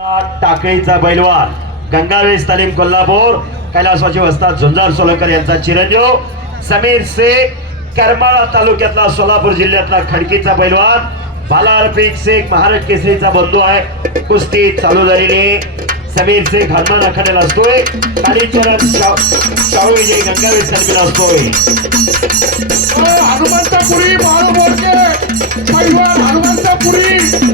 टाकळीचा बैलवान गंगावेश तालीम कोल्हापूर कैलासवाची वस्ताद झुंजार सोलकर यांचा चिरंजीव समीर शेख करमाळा तालुक्यातला सोलापूर जिल्ह्यातला खडकीचा बैलवान बालार शेख महाराज केसरीचा बंधू आहे. कुस्ती चालू झालेली समीर शेख हनुमान आखाड्याला असतोय. कालीचरण शाहू विजय गंगावेश तालुक्याला असतोय. हनुमंतपुरी बाळू हनुमंतपुरी.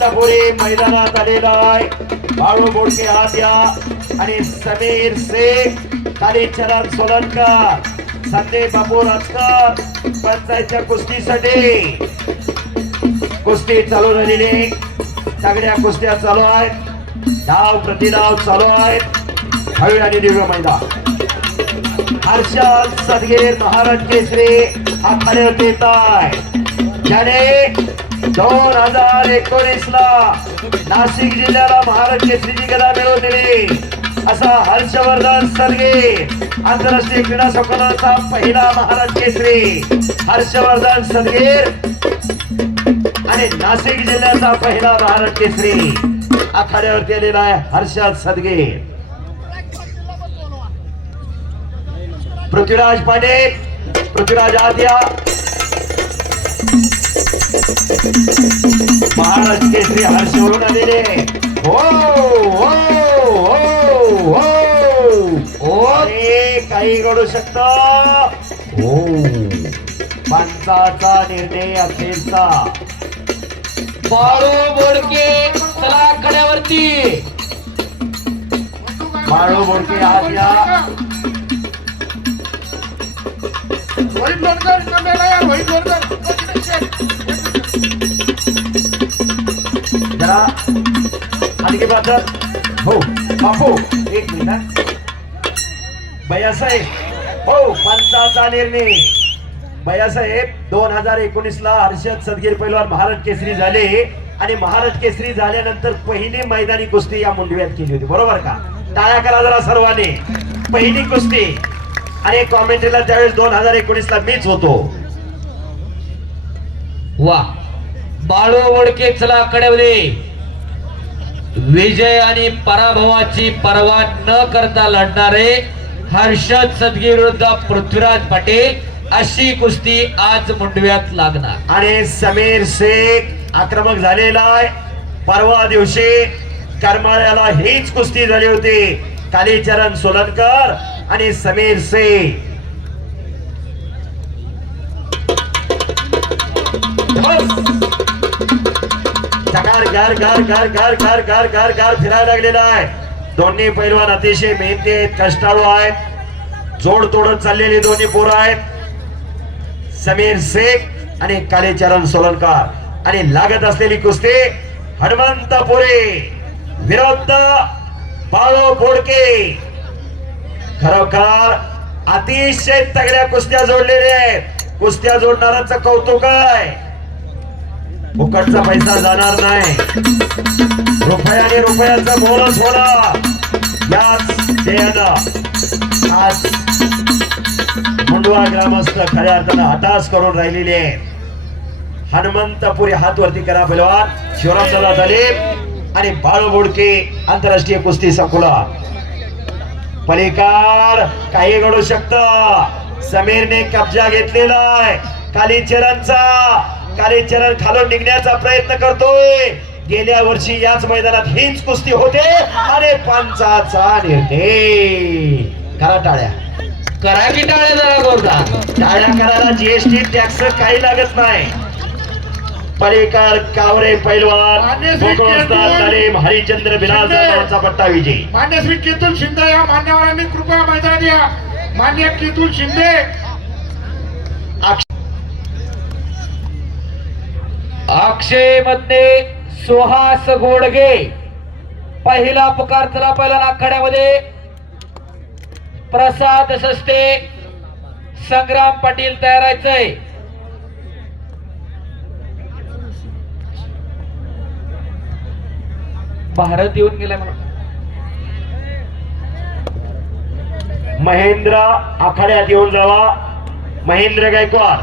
हनुमंत पुढे मैदानात आलेला आहे. बाळू बोडके हात या आणि समीर शेख कालीचरण सोलनकर संदीप बाबू राजकर पंचायतच्या कुस्तीसाठी. कुस्ती चालू झालेली सगळ्या कुस्त्या चालू आहेत. धाव प्रतिधाव चालू आहेत. हवी आणि दिव्य मैदान. हर्षद सदगीर महाराज केसरी आखाड्यात येत आहे. त्याने दोन हजार एकोणीस ला नाशिक जिल्ह्याला महाराज केसरीची गदा मिळवून असा हर्षवर्धन सदगीर आंतरराष्ट्रीय क्रीडा संकुलाचा पहिला महाराज केसरी हर्षवर्धन सदगीर आणि नाशिक जिल्ह्याचा पहिला महाराज केसरी आखाड्यावर केलेला आहे हर्षद सदगीर पृथ्वीराज पाटील पृथ्वीराज आद्या महाराज केसरी हर्षवरून आलेले. हो हो हो हो. हो काही घडू शकत. हो. पंचाचा निर्णय अखेरचा. बाळू बोडके चला कड्यावरती बाळू बोडके आज या. रोहित लोणकर कमेला या रोहित लोणकर जरा आणखी बाजार हो. बापू एक मिनिट. भैयासाहेब हो पंचाचा निर्णय भैयासाहेब दोन हजार एकोणीस ला हर्षद सदगीर पैलवान महाराज केसरी झाले आणि महाराज केसरी झाल्यानंतर पहिली मैदानी कुस्ती या मुंडव्यात केली होती. बरोबर का? टाळ्या करा जरा सर्वांनी. पहिली कुस्ती. आणि कॉमेंट्रीला त्यावेळेस दोन हजार एकोणीस ला मीच होतो. वा. बाळू वडके चला कड्यावरती विजय आणि पराभवाची पर्वा न करता लढणारे हर्षद सदगी विरुद्ध पृथ्वीराज पाटील अशी कुस्ती आज मुंडव्यात लागणार. आणि समीर शेख आक्रमक झालेला आहे. परवा दिवशी करमाळ्याला हीच कुस्ती झाली होती. कालीचरण सोलनकर आणि समीर शेख. चकार गार गार गार गार गार गार गार गार फिरायला लागलेला आहे. दोन्ही पैलवान अतिशय मेहनती आहेत कष्टाळू आहेत. जोड तोडत चाललेली दोन्ही पोरं आहेत. समीर शेख आणि कालीचरण सोलनकर आणि लागत असलेली कुस्ती हनुमंत पुरे. विरुद्ध बाळो बोडके. खरोखर अतिशय तगड्या कुस्त्या जोडलेल्या आहेत. कुस्त्या जोडणाऱ्यांचं कौतुक आहे. फुकटचा पैसा जाणार नाही. रुपयाने रुपयाचा मोलच होणार याच ध्येयानं आज मुंडवा ग्रामस्थ खऱ्या अर्थानं हताश करून राहिलेले आहेत. हनुमंतपुरी हात वरती करा पैलवान शिवरामदादा तालीम आणि बाळू बोडके आंतरराष्ट्रीय कुस्ती संकुला. पलीकार काही घडू शकत. समीरने कब्जा घेतलेला आहे. काली चरणचा कालीचरण खालून निघण्याचा प्रयत्न करतोय. गेल्या वर्षी याच मैदानात हीच कुस्ती होते. आणि पंचाचा निर्णय करा टाळ्या. करा की टाळ्या जरा गोरदा टाळ्या करायला जीएसटी टॅक्स काही लागत नाही. पलीकार कावरे पैलवान तालीम हरिचंद्र बिलास पट्टा विजयी. मान्य श्री केतुल शिंदे या मान्यवरांनी कृपया मैदानात या. मान्य केतुल शिंदे. अक्षयमध्ये सुहास गोडगे पहिला पुकार चला पहिला आखाड्यामध्ये. प्रसाद सस्ते संग्राम पाटील तयारायचंय भारत येऊन गेला म्हणून. महेंद्र आखाड्यात येऊन जावा. महेंद्र गायकवाड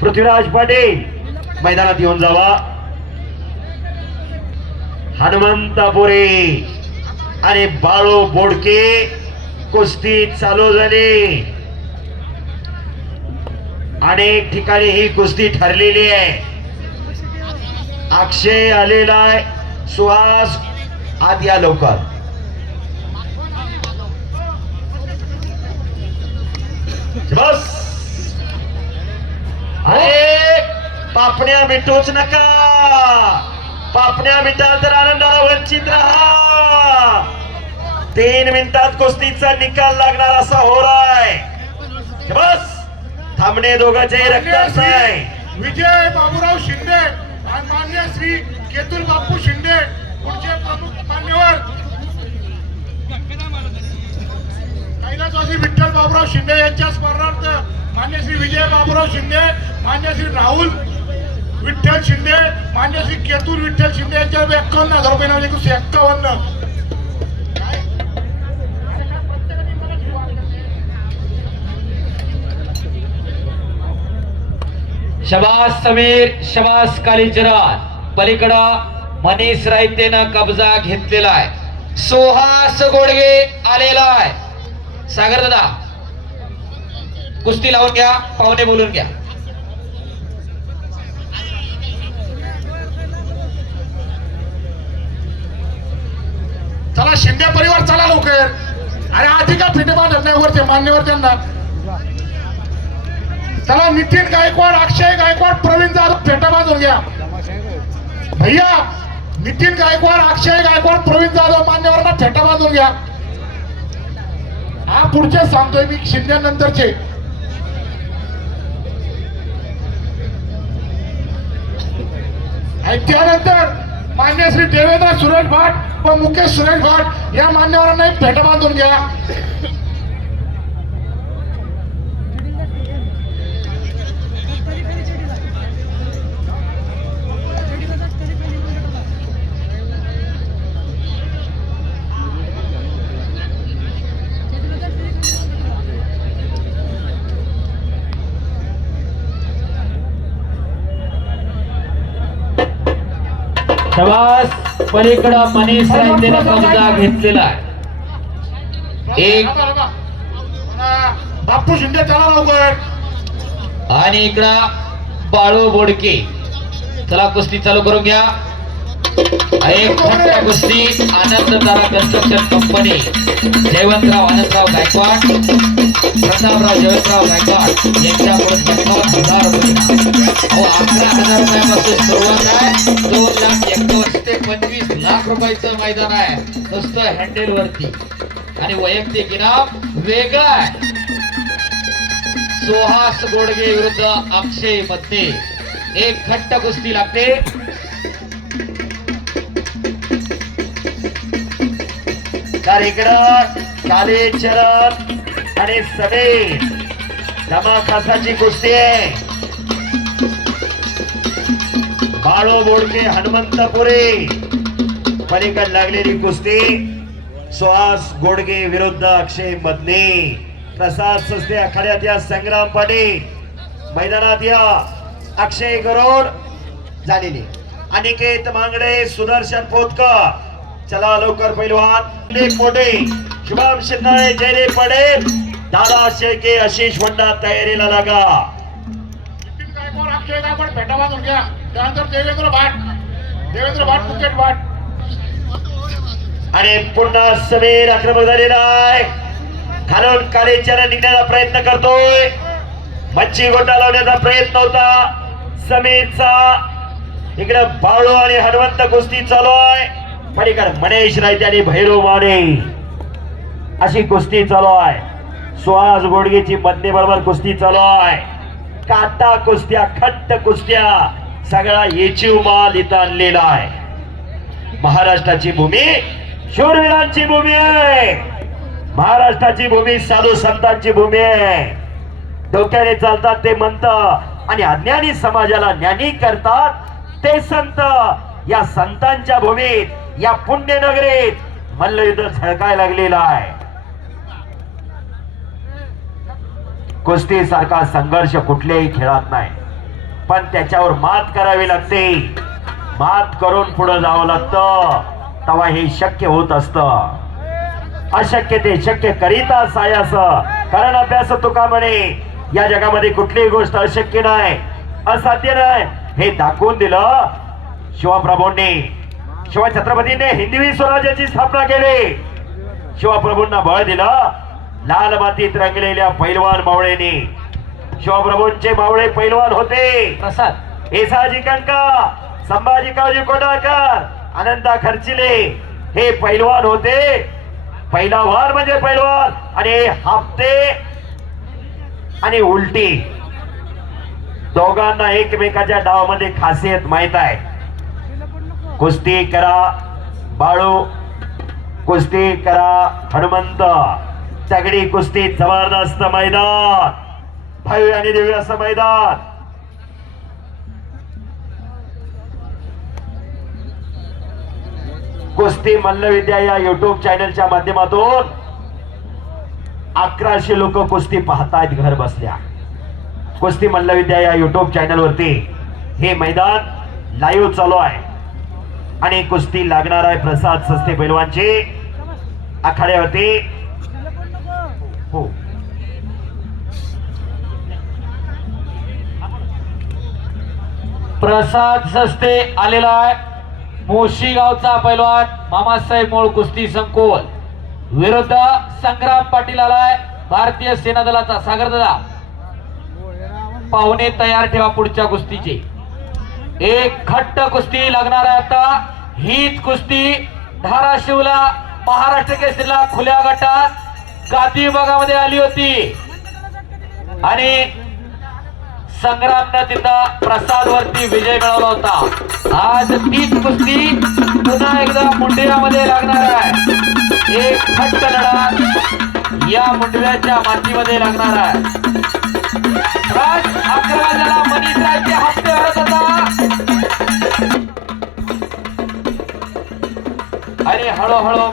पृथ्वीराज पाटील मैदानात येऊन जावा. हनुमंत बोरे आणि बाळो बोडके कुस्ती चालू झाली. अनेक ठिकाणी ही कुस्ती ठरलेली आहे. अक्षय आलेला आहे. सुहास आत या लवकर. बस. पापण्या मिटूच नका. पापण्या मिटाल तर आनंदाला वंचित राहा. तीन मिनिटात कुस्तीचा निकाल लागणार असा होराय. बस. थांबणे दोघांच्याही रक्ताच आहे विजय बाबूराव शिंदे आणि मान्य श्री केतुल बापू शिंदे पुढचे प्रमुख मान्यवर. कैलासवासी विठ्ठल बाबूराव शिंदे यांच्या स्मरणार्थ मान्य श्री विजय बाबूराव शिंदे मान्य श्री राहुल विठ्ठल शिंदे मान्य श्री केतुल विठ्ठल शिंदे यांच्या एकावन्न हजार रुपये नाव एकूण एक्कावन्न. शबास समीर शबास कालीचरण पलीकडं मनीष रायतेनं कब्जा घेतलेला आहे. सुहास गोडगे आलेला आहे. सागर दादा कुस्ती लावून घ्या पाहुणे बोलून घ्या. चला शिंदे परिवार चला लवकर. अरे आधी का फिटे धरण्यावरचे मान्यवर त्यांना. चला नितीन गायकवाड अक्षय गायकवाड प्रवीण जाधव फेटा बाजून घ्या. भैया नितीन गायकवाड अक्षय गायकवाड प्रवीण जाधव मान्यवरांना फेटा बांधून घ्या. हा पुढचे सांगतोय मी शिंद्यानंतरचे. नंतरचे आणि त्यानंतर मान्य श्री देवेंद्र सुरेश भाट व मुकेश सुरेश भाट या मान्यवरांनाही एक फेटा बांधून घ्या शबास पलीकडं मनीष रायतेनं कब्जा घेतलेला आहे. एक. बापू शिंदे चला लवकर. आणि इकडं बाळू बोडके. चला कुस्ती चालू करून घ्या. कुस्ती आनंद कन्स्ट्रक्शन कंपनी जयवंतराव आनंदराव गायकवाड प्रतापराव जयवंतराव गायकवाड यांच्याकडून एकावन्न हजार रुपये अहो अकरा हजार रुपयापासून सुरुवात आहे. दोन लाख एकावन्न ते पंचवीस लाख रुपयाचं मैदान आहे. नुसतं हँडेल वरती. आणि वैयक्तिक इनाम वेगळं आहे. सुहास गोडगे विरुद्ध अक्षयमध्ये एक घट्ट कुस्ती लागते. तर काले चरण आणि समीर धमाकासाची कुस्ती आहे. बाळो बोडके हनुमंतपुरे. पलीकड लागलेली कुस्ती. सुहास गोडगे विरुद्ध अक्षय मदने. प्रसाद सस्ते आखाड्यात या संग्राम पाटे. मैदानात या अक्षय गरोड झालेली. अनिकेत मांगडे सुदर्शन पोतकर. चला लवकर पैलवान. मोठे शुभम शिंदे जयरे पडेल दादा शेळके आशिष वंडा तयारीला लागा. आणि पुन्हा समीर आक्रमक झालेला आहे. खालून कालेच्याला निघण्याचा प्रयत्न करतोय. मच्छी गोटा लावण्याचा प्रयत्न होता. समीरचा इकडे बाळू आणि हनुमंत गोष्टी चालू आहे. पलीकडे मनेश रायते आणि भैरव माने. अशी कुस्ती चालू आहे. सुहास गोडगेची मधने बरोबर कुस्ती चालू आहे. काटा कुस्त्या खट्ट कुस्त्या सगळा येचीव माल इथं आणलेला आहे. महाराष्ट्राची भूमी शूरवीरांची भूमी आहे. महाराष्ट्राची भूमी साधू संतांची भूमी आहे. डोक्याने चालतात ते मंत आणि अज्ञानी समाजाला ज्ञानी करतात ते संत. या संतांच्या भूमीत या पुण्यनगरीत मल्लयुद्ध झळकाय लागलेला आहे. कुस्ती सारखा संघर्ष कुठल्याही खेळात नाही. पण त्याच्यावर मात करावी लागते. मात करून पुढे जावं लागतं. तेव्हा हे शक्य होत असतं. अशक्य ते शक्य करीता सायास कारण अभ्यास तुका म्हणे या जगामध्ये कुठलीही गोष्ट अशक्य नाही असाध्य नाही. हे दाखवून दिलं शिवप्रभूंनी. शिवछत्रपतींनी हिंदवी स्वराज्याची स्थापना केली. शिवप्रभूंना बळ दिलं. लाल मातीत रंगलेल्या पैलवान मावळेने. शिवप्रभूंचे मावळे पैलवान होते. प्रसाद. येसाजी कंका संभाजी काळजी कोंडाळकर अनंता खर्चिले हे पैलवान होते. पहिला वार म्हणजे पैलवान आणि हापते आणि उलटी. दोघांना एकमेकाच्या डावामध्ये खासियत माहीत आहे. कुस्ती करा बाळू. कुस्ती करा हनुमंत. तगडी कुस्ती जबरदस्त मैदान. भव्य आणि दिव्य असं मैदान. कुस्ती मल्लविद्या या युट्यूब चॅनलच्या माध्यमातून अकराशे लोक कुस्ती पाहतायत घर बसल्या. कुस्ती मल्लविद्या या युट्यूब चॅनलवरती हे मैदान लाईव्ह चालू आहे. आणि कुस्ती लागणार आहे प्रसाद सस्ते पैलवानची. आखाड्यावरती. हो. प्रसाद सस्ते आलेला आहे. मोशी गावचा पैलवान मामासाहेब मोळ कुस्ती संकुल. विरुद्ध संग्राम पाटील आलाय. भारतीय सेना दलाचा सागर दादा पाहुणे तयार ठेवा पुढच्या कुस्तीचे. एक खट्ट कुस्ती लागणार आहे आता. हीच कुस्ती धाराशिवला महाराष्ट्र केसरीला खुल्या गटात गादी विभागामध्ये आली होती. आणि संग्रामनं तिथं प्रसाद वरती विजय मिळवला होता. आज तीच कुस्ती पुन्हा एकदा मुंडेयामध्ये लागणार आहे. एक खट्ट लढा या मुंडव्याच्या मातीमध्ये लागणार आहे. अकरा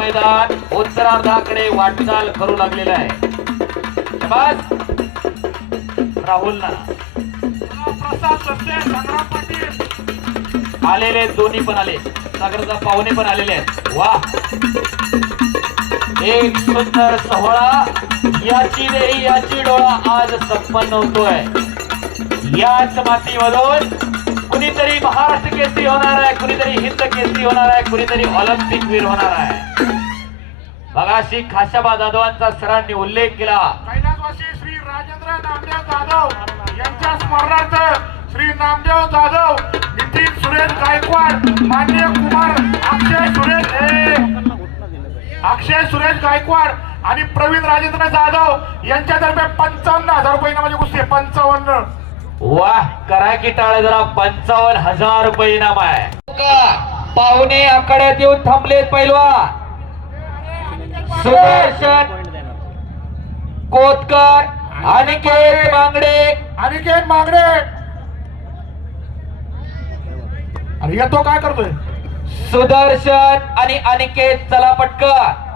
मैदान उत्तरार्धाकडे वाटचाल करू लागलेलं आहे. बस. राहुल आलेले दोन्ही पण आले. सागरचा पाहुणे पण आलेले आहेत. वा. एक सुंदर सोहळा. याची देही याची डोळा आज संपन्न होतोय. याच मातीमधून कुणीतरी महाराष्ट्र केसरी होणार आहे कुणीतरी हिंद केसरी होणार आहे कुणीतरी ऑलिम्पिक वीर होणार आहे. मगाशी खाशाबा जाधवांचा सरांनी उल्लेख केला. कैलासवासी श्री राजेंद्र नामदेव जाधव यांच्या स्मरणार्थ श्री नामदेव जाधव नितीन सुरेश गायकवाड मान्य कुमार अक्षय सुरेश हे अक्षय सुरेश गायकवाड आणि प्रवीण राजेंद्र जाधव यांच्यातर्फे पंचावन्न हजार रुपये म्हणजे कुस्ती पंचावन्न. वाह करा की टाळे जरा पंचावन्न हजार रुपये इनाम आहे. का? पाहुणे आकड्यात येऊन थांबलेत पैलवा. सुदर्शन कोतकर अनिकेत बांगडे अनिकेत मागणे अरे येतो काय करतोय? सुदर्शन आणि अनिकेत चला पटकन.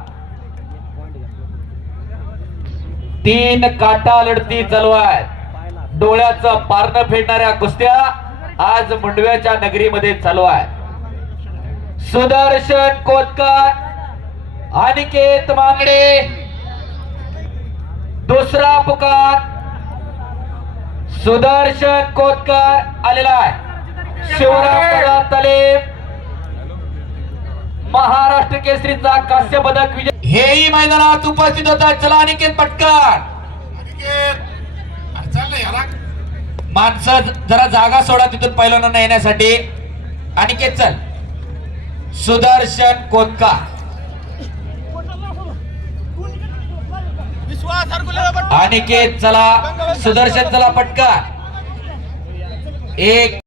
तीन काटा लढती चालू आहेत. डोळ्याचं पारणं फेडणाऱ्या कुस्त्या आज मुंडव्याच्या नगरीमध्ये चालू आहे सुदर्शन कोतकर अनिकेत मांगडे दुसरा पुकार सुदर्शन कोतकर आलेला आहे. शिवराम तलेब महाराष्ट्र केसरीचा कांस्य पदक विजय हेही मैदानात उपस्थित होता चला अनिकेत पटकन अनिकेत अरे चाल ना याला माणसं जरा जागा सोडा तिथून पैलवानांना येण्यासाठी. अनिकेत चल. सुदर्शन कोतका. अनिकेत चला. सुदर्शन चला पटकन. एक